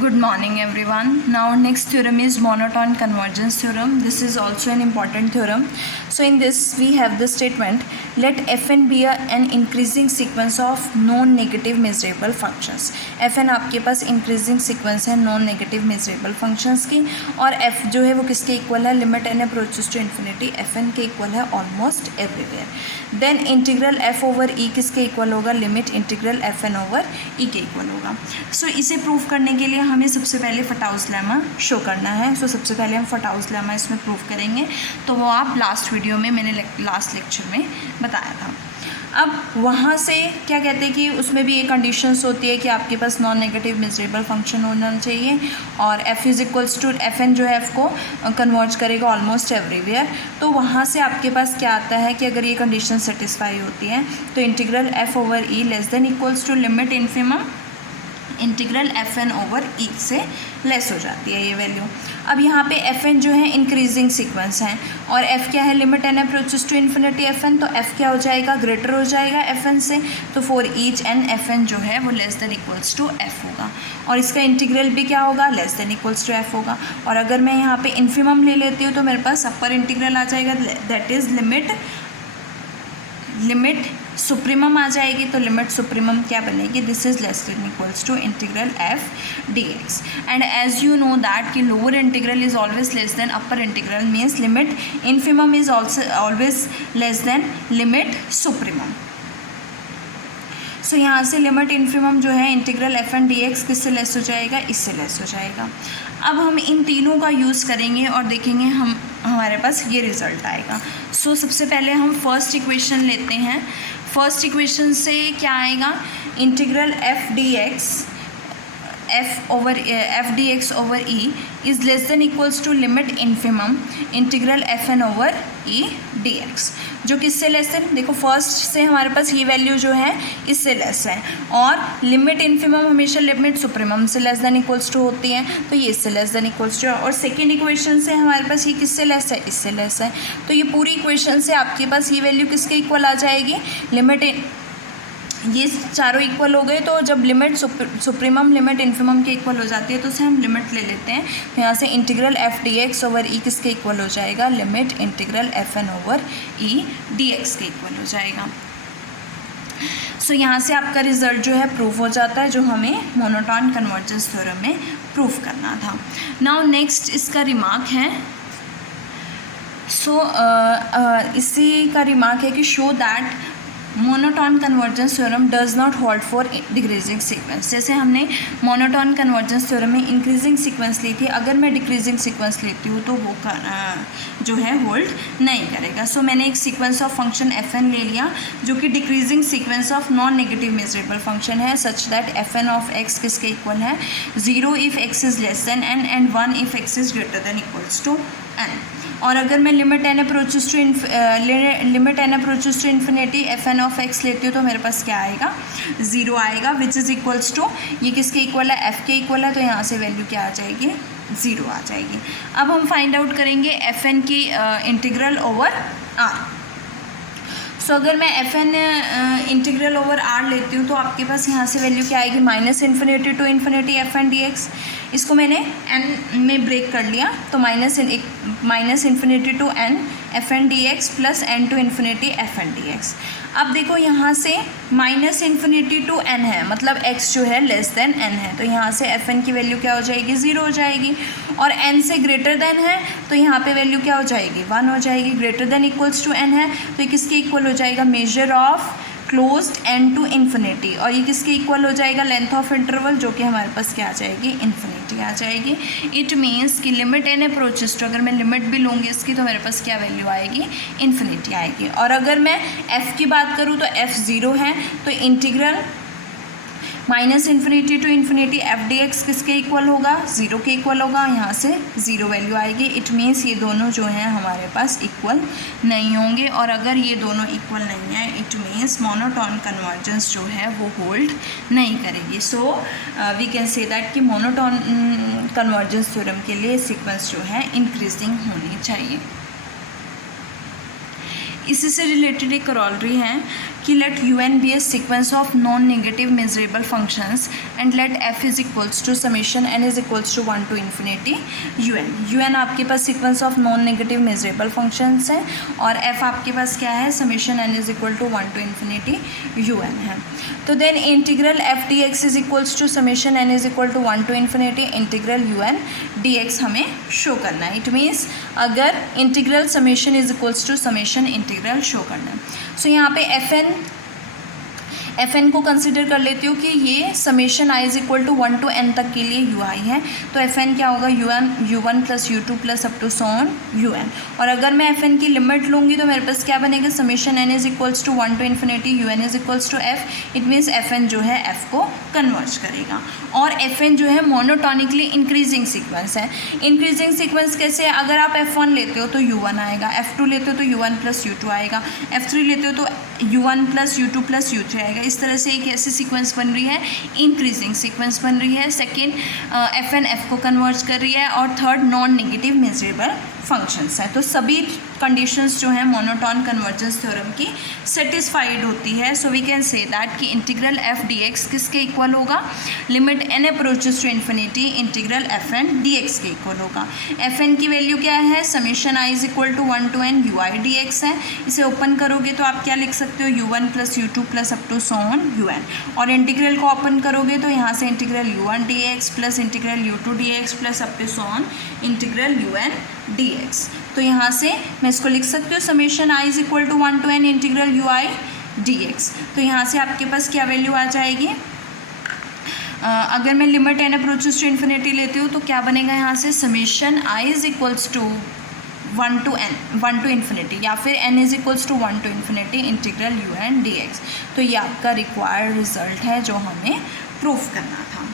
Good morning everyone. Now next theorem is monotone convergence theorem. This is also an important theorem. So in this we have the statement, let fn be an increasing sequence of non-negative measurable functions. fn आपके पास increasing sequence है non-negative measurable functions की, और f जो है वो किसके equal है, limit n approaches to infinity fn के इक्वल है almost everywhere. Then integral f over e किसके इक्वल होगा, limit integral fn over e के इक्वल होगा. सो इसे प्रूव करने के लिए हमें सबसे पहले फटाउस लेमा शो करना है. सो सबसे पहले हम फटाउस लेमा इसमें प्रूव करेंगे, तो वो आप लास्ट वीडियो में मैंने लास्ट लेक्चर में बताया था. अब वहाँ से क्या कहते हैं कि उसमें भी ये कंडीशंस होती है कि आपके पास नॉन नेगेटिव मेजरेबल फंक्शन होना चाहिए, और f is equals to fn जो है f को कन्वर्ज करेगा ऑलमोस्ट एवरीवेयर. तो वहाँ से आपके पास क्या आता है कि अगर ये कंडीशन सेटिस्फाई होती है तो integral f over e less than equals to limit infimum integral fn over e से लेस हो जाती है ये वैल्यू. अब यहाँ पे fn जो है इंक्रीजिंग सीक्वेंस है, और f क्या है, limit n approaches to infinity fn, तो f क्या हो जाएगा, ग्रेटर हो जाएगा fn से. तो फॉर ईच n fn जो है वो less than equals to f होगा, और इसका इंटीग्रल भी क्या होगा, less than equals to f होगा. और अगर मैं यहाँ पे इन्फिमम ले लेती हूँ तो मेरे पास अपर इंटीग्रल आ जाएगा, दैट इज़ लिमिट सुप्रीमम आ जाएगी. तो लिमिट सुप्रीमम क्या बनेगी, this is less than equals to integral f dx. And as you know that कि lower integral is always less than upper integral, means limit infimum is also always less than limit supremum. So यहाँ से limit infimum जो है integral fn dx किससे less हो जाएगा, इससे less हो जाएगा. अब हम इन तीनों का यूज़ करेंगे और देखेंगे हमारे पास ये रिज़ल्ट आएगा. सो सबसे पहले हम फर्स्ट इक्वेशन लेते हैं. फर्स्ट इक्वेशन से क्या आएगा, integral f dx over e is less than equals to limit infimum integral fn over e dx, जो किससे लेस है, देखो फर्स्ट से हमारे पास ये वैल्यू जो है इससे लेस है, और लिमिट इन्फिमम हमेशा लिमिट सुप्रीमम से लेस देन इक्वल्स टू होती है, तो ये इससे लेस देन इक्वल्स टू है. और सेकेंड इक्वेशन से हमारे पास ये किससे लेस है, इससे लेस है. तो ये पूरी इक्वेशन से आपके पास ये वैल्यू किसके इक्वल आ जाएगी, लिमिट, ये चारों इक्वल हो गए. तो जब लिमिट सुप्रीमम लिमिट इन्फिमम के इक्वल हो जाती है तो उसे हम लिमिट ले लेते हैं. तो यहाँ से integral f dx over e किसके इक्वल हो जाएगा, limit integral fn over e dx के इक्वल हो जाएगा. सो यहाँ से आपका रिजल्ट जो है प्रूफ हो जाता है, जो हमें मोनोटोन कन्वर्जेंस थ्योरम में प्रूफ करना था. नाउ नेक्स्ट इसका रिमार्क है. सो इसी का रिमार्क है कि show that monotone convergence theorem does not hold for decreasing sequence. जैसे हमने मोनोटोन कन्वर्जेंस थ्योरम में इंक्रीजिंग सीक्वेंस ली थी, अगर मैं डिक्रीजिंग सीक्वेंस लेती हूँ तो वो जो है होल्ड नहीं करेगा. सो मैंने एक सीक्वेंस ऑफ फंक्शन fn ले लिया जो कि decreasing sequence of non negative measurable function है, such that fn of x किसके इक्वल है, 0 if x is less than n and 1 if x is greater than equals to n. और अगर मैं limit n approaches to infinity fn of x लेती हूँ तो मेरे पास क्या आएगा, 0 आएगा, विच इज़ इक्वल्स टू, ये किसके इक्वल है, f के इक्वल है, तो यहाँ से वैल्यू क्या आ जाएगी, 0 आ जाएगी. अब हम फाइंड आउट करेंगे fn की इंटीग्रल ओवर r. सो अगर मैं fn इंटीग्रल ओवर r लेती हूँ तो आपके पास यहाँ से वैल्यू क्या आएगी, minus infinity to infinity fn dx. इसको मैंने n में ब्रेक कर लिया, तो minus infinity to n fn dx plus n to infinity fn dx. अब देखो यहाँ से माइनस इन्फिनिटी टू n है, मतलब x जो है लेस देन n है, तो यहाँ से fn की वैल्यू क्या हो जाएगी, 0 हो जाएगी. और n से ग्रेटर देन है तो यहाँ पे वैल्यू क्या हो जाएगी, 1 हो जाएगी. Greater than equals to n है तो ये किसके इक्वल हो जाएगा, measure of closed n to infinity, और ये किसके इक्वल हो जाएगा, लेंथ ऑफ इंटरवल, जो कि हमारे पास क्या आ जाएगी, इन्फिनिटी आ जाएगी. इट मीन्स कि लिमिट n अप्रोचेस टू, अगर मैं लिमिट भी लूँगी इसकी तो मेरे पास क्या वैल्यू आएगी, इन्फिनिटी आएगी. और अगर मैं f की बात करूँ तो f 0 है, तो integral minus infinity to infinity f dx किसके इक्वल होगा, 0 के इक्वल होगा, यहाँ से 0 वैल्यू आएगी. इट मीन्स ये दोनों जो हैं हमारे पास इक्वल नहीं होंगे, और अगर ये दोनों इक्वल नहीं है इट मीन्स मोनोटोन कन्वर्जेंस जो है वो होल्ड नहीं करेगी. So we can say that कि मोनोटोन कन्वर्जेंस थ्योरम के लिए सीक्वेंस जो है इंक्रीजिंग होनी चाहिए. इसी से रिलेटेड एक करोलरी है कि let un be a sequence of non negative measurable functions and let f is equals to summation n is equals to 1 to infinity un आपके पास sequence of non negative measurable functions है और f आपके पास क्या है, summation n is equal to 1 to infinity un है। तो then integral f dx is equals to summation n is equal to 1 to infinity integral un dx हमें show करना है। इट मीन्स अगर integral summation is equals to summation integral show करना है। सो यहाँ पे एफ एन को कंसिडर कर लेती हूँ कि ये summation i is equal to 1 to n तक के लिए यू आई है, तो एफ एन क्या होगा, u one plus u two plus up to so on u n. और अगर मैं एफ एन की लिमिट लूँगी तो मेरे पास क्या बनेगा, summation n is equals to 1 to infinity u N is equals to f. It means f n जो है एफ को कन्वर्ज करेगा और एफ एन जो है मोनोटोनिकली इंक्रीजिंग सीक्वेंस है। इंक्रीजिंग सीक्वेंस कैसे, अगर आप एफ वन लेते हो तो यू वन आएगा, एफ टू लेते हो तो u one plus u two आएगा, एफ थ्री लेते हो तो u one plus u two plus u three आएगा। इस तरह से एक ऐसी सीक्वेंस बन रही है, इंक्रीजिंग सीक्वेंस बन रही है। सेकेंड एफ एन एफ को कन्वर्ज कर रही है और third non negative measurable functions है। तो सभी कंडीशंस जो हैं मोनोटोन कन्वर्जेंस थ्योरम की सेटिस्फाइड होती है। So we can say that कि इंटीग्रल एफ डी एक्स किसके इक्वल होगा, limit n approaches to infinity integral f n d x के इक्वल होगा। एफ एन की वैल्यू क्या है, summation i is equal to 1 to n you i d x है। इसे ओपन करोगे तो आप क्या लिख सकते हो, u one plus u two plus up to so on u n. और इंटीग्रल को ओपन करोगे तो यहाँ से integral u one d x plus integral u two d x plus up to so on integral you n d x. तो यहाँ से मैं इसको लिख सकती हूँ summation i is equal to 1 to n integral u i d x. तो यहाँ से आपके पास क्या वैल्यू आ जाएगी, अगर मैं limit n approaches to infinity लेती हूँ तो क्या बनेगा, यहाँ से summation i is equals to 1 to n 1 to infinity या फिर n is equals to 1 to infinity integral you n d x. तो ये आपका रिक्वायर्ड रिजल्ट है जो हमें प्रूफ करना था।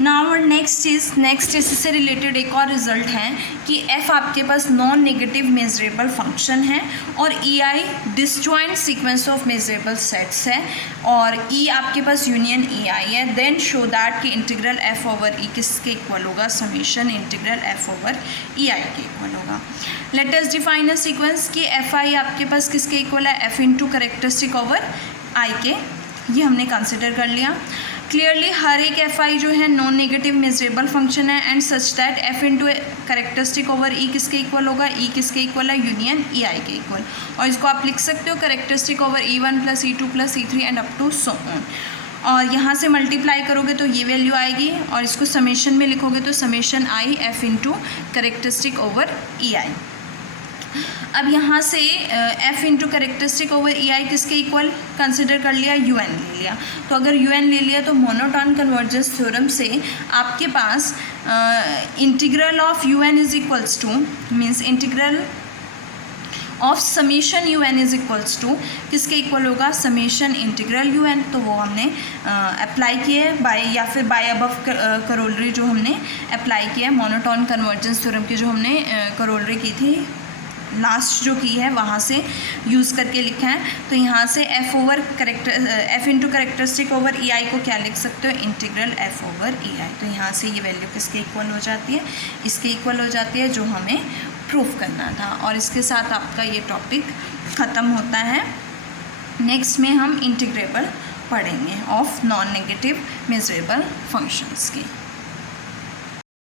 नाउ नेक्स्ट इससे रिलेटेड एक और रिजल्ट है कि f आपके पास नॉन नेगेटिव मेजरेबल फंक्शन है और E I disjoint sequence of measurable sets है और e आपके पास यूनियन ई आई है। देन शो दैट कि इंटीग्रल f ओवर e किसके इक्वल होगा, summation integral f over E I के इक्वल होगा। Let us define a sequence कि एफ आई आपके पास किसके इक्वल है, f into characteristic over I के, ये हमने कंसिडर कर लिया। क्लियरली हर एक एफ आई जो है नॉन नेगेटिव मेजरेबल फंक्शन है and such that F into characteristic over E किसके इक्वल होगा, ई किसके इक्वल है, यूनियन ई आई के इक्वल। और इसको आप लिख सकते हो characteristic over e one plus e two plus e three and up to so on. और यहाँ से मल्टीप्लाई करोगे तो ये वैल्यू आएगी और इसको समेशन में लिखोगे तो summation I F into characteristic over E I. अब यहाँ से f into characteristic over E I किसके इक्वल कंसिडर कर लिया, यू एन ले लिया। तो अगर यू एन ले लिया तो मोनोटोन कन्वर्जेंस थ्योरम से आपके पास integral of U N is equals to means integral of summation U N is equals to किसके इक्वल होगा, समेशन इंटीग्रल यू एन। तो वो हमने अप्लाई किए बाय या फिर बाय अबव करोलरी जो हमने अप्लाई किया मोनोटोन कन्वर्जेंस थ्योरम की जो हमने करोलरी की थी लास्ट जो की है वहाँ से यूज़ करके लिखा है। तो यहाँ से F into characteristic over E आई को क्या लिख सकते हो, इंटीग्रल एफ ओवर ई आई। तो यहाँ से ये वैल्यू किसके इक्वल हो जाती है, इसके इक्वल हो जाती है जो हमें प्रूफ करना था। और इसके साथ आपका ये टॉपिक ख़त्म होता है। नेक्स्ट में हम इंटीग्रेबल पढ़ेंगे of non negative measurable functions की।